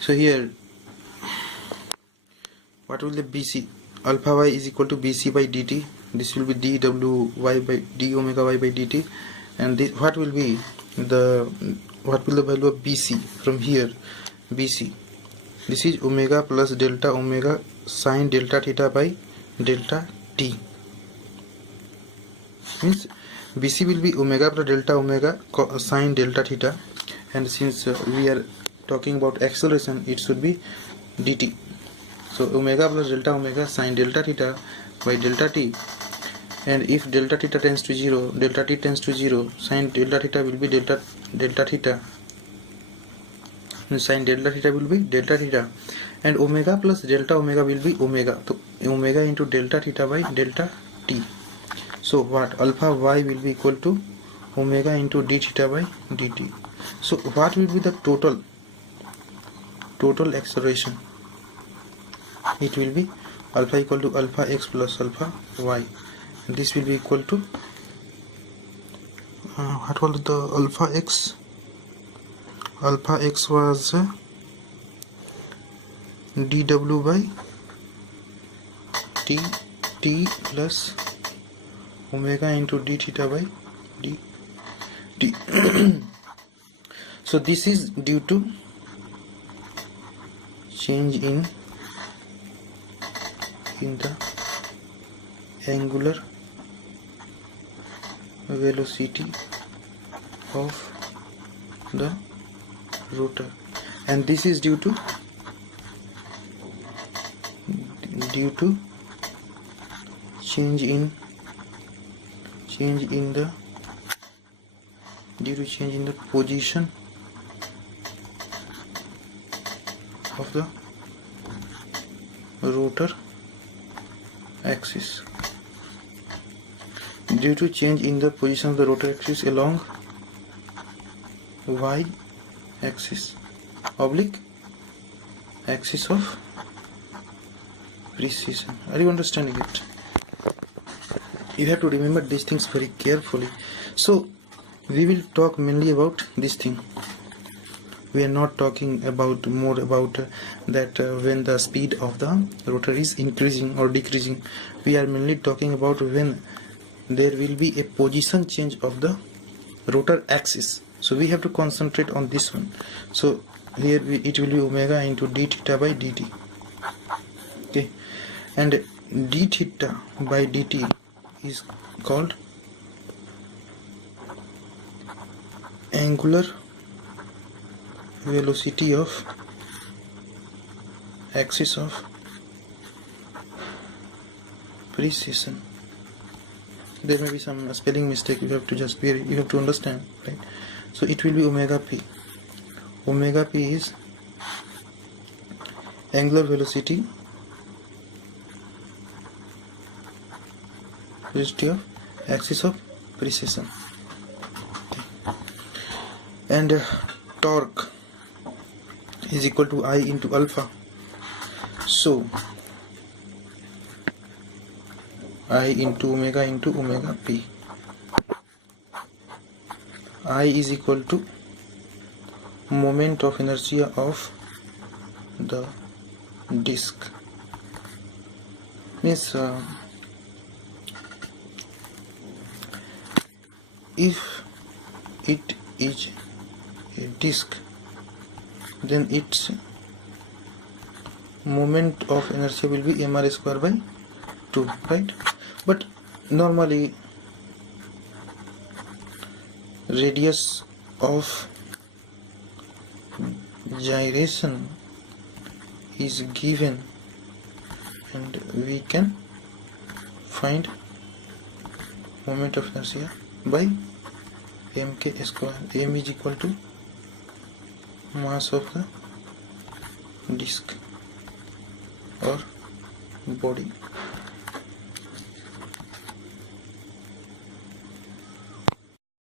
So here, what will the BC? Alpha y is equal to BC by dt. This will be dWy by d omega y by dt. And this, what will be the value of BC from here? BC. This is omega plus delta omega sine delta theta by delta t. Means BC will be omega plus delta omega sine delta theta, and since we are talking about acceleration, it should be dt. So omega plus delta omega sine delta theta by delta t, and if delta theta tends to 0, delta t tends to 0, sine delta theta will be delta theta, and sine delta theta will be delta theta, and omega plus delta omega will be omega, so omega into delta theta by delta t. So what? Alpha y will be equal to omega into d theta by dt. So what will be the total acceleration? It will be alpha equal to alpha x plus alpha y. This will be equal to what was the alpha x? Alpha x was dw by t plus omega into d theta by dt. So this is due to change in the angular velocity of the rotor, and this is due to change in the position of the rotor axis, due to change in the position of the rotor axis along y axis oblique axis of precision. Are you understanding it? You have to remember these things very carefully. So we will talk mainly about this thing. We are not talking about more about that when the speed of the rotor is increasing or decreasing. We are mainly talking about when there will be a position change of the rotor axis. So we have to concentrate on this one. So here it will be omega into d theta by dt. Okay, and d theta by dt is called angular velocity of axis of precision. There may be some spelling mistake, you have to just you have to understand, right? So it will be omega p. Omega p is angular velocity of axis of precision. And torque is equal to I into alpha. So I into omega p. I is equal to moment of inertia of the disc. Means if it is a disc, then its moment of inertia will be mr square by 2, right? But normally radius of gyration is given, and we can find moment of inertia by mk square. M is equal to mass of the disc or body.